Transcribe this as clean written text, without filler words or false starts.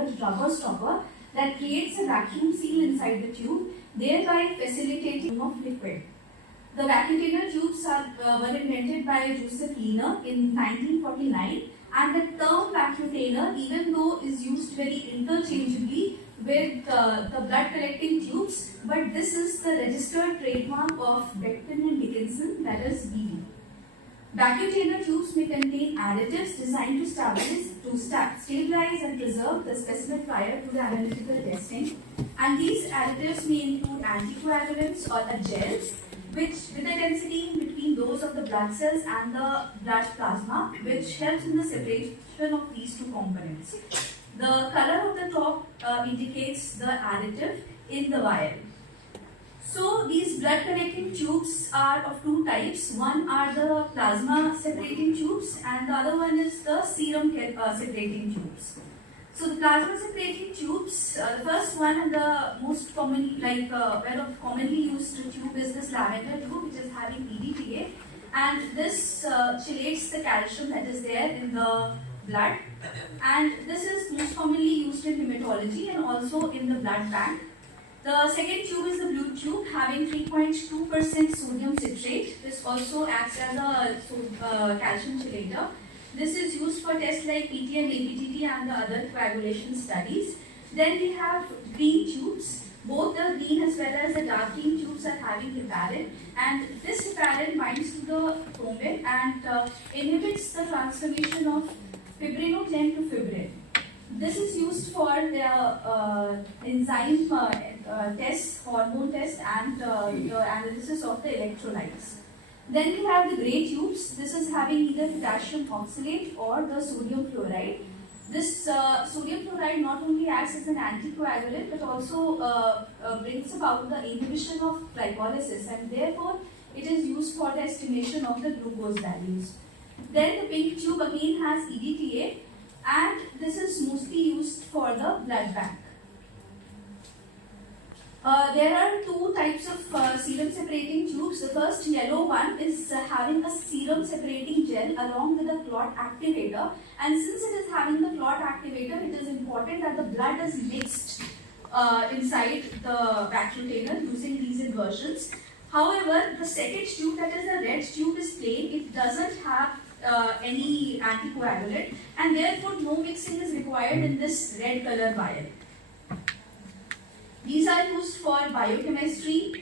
layered rubber stopper that creates a vacuum seal inside the tube, thereby facilitating of liquid. The vacuum tubes were invented by Joseph Liener in 1949, and the term vacuum even though is used very interchangeably with the blood collecting tubes, but this is the registered trademark of Becton and Dickinson, that is BD. Vacuum tubes may contain additives designed to stabilize and preserve the specimen prior to the analytical testing, and these additives may include anticoagulants or gels, which with a density in between those of the blood cells and the blood plasma, which helps in the separation of these two components. The color of the top indicates the additive in the vial. So these blood collecting tubes are of two types. One are the plasma separating tubes and the other one is the serum separating tubes. So the plasma separating tubes, the first one and the most commonly commonly used tube is this lavender tube, which is having EDTA, and this chelates the calcium that is there in the blood, and this is most commonly used in hematology and also in the blood bank. The second tube is the blue tube having 3.2% sodium citrate. This also acts as a calcium chelator. This is used for tests like PT and APTT and the other coagulation studies. Then we have green tubes. Both the green as well as the dark green tubes are having heparin, and this heparin binds to the thrombin and inhibits the transformation of fibrinoglycan to fibrin. This is used for the enzyme tests, hormone tests, and the analysis of the electrolytes. Then we have the grey tubes. This is having either potassium oxalate or the sodium fluoride. This sodium fluoride not only acts as an anticoagulant but also brings about the inhibition of glycolysis, and therefore it is used for the estimation of the glucose values. Then the pink tube again has EDTA, and this is mostly used for the blood bank. There are two types of serum separating tubes. The first yellow one is having a serum separating gel along with a clot activator, and since it is having the clot activator, it is important that the blood is mixed inside the vacuum using these inversions. However, the second tube, that is the red tube, is plain. It doesn't have any anticoagulant, and therefore no mixing is required in this red color vial. These are used for biochemistry.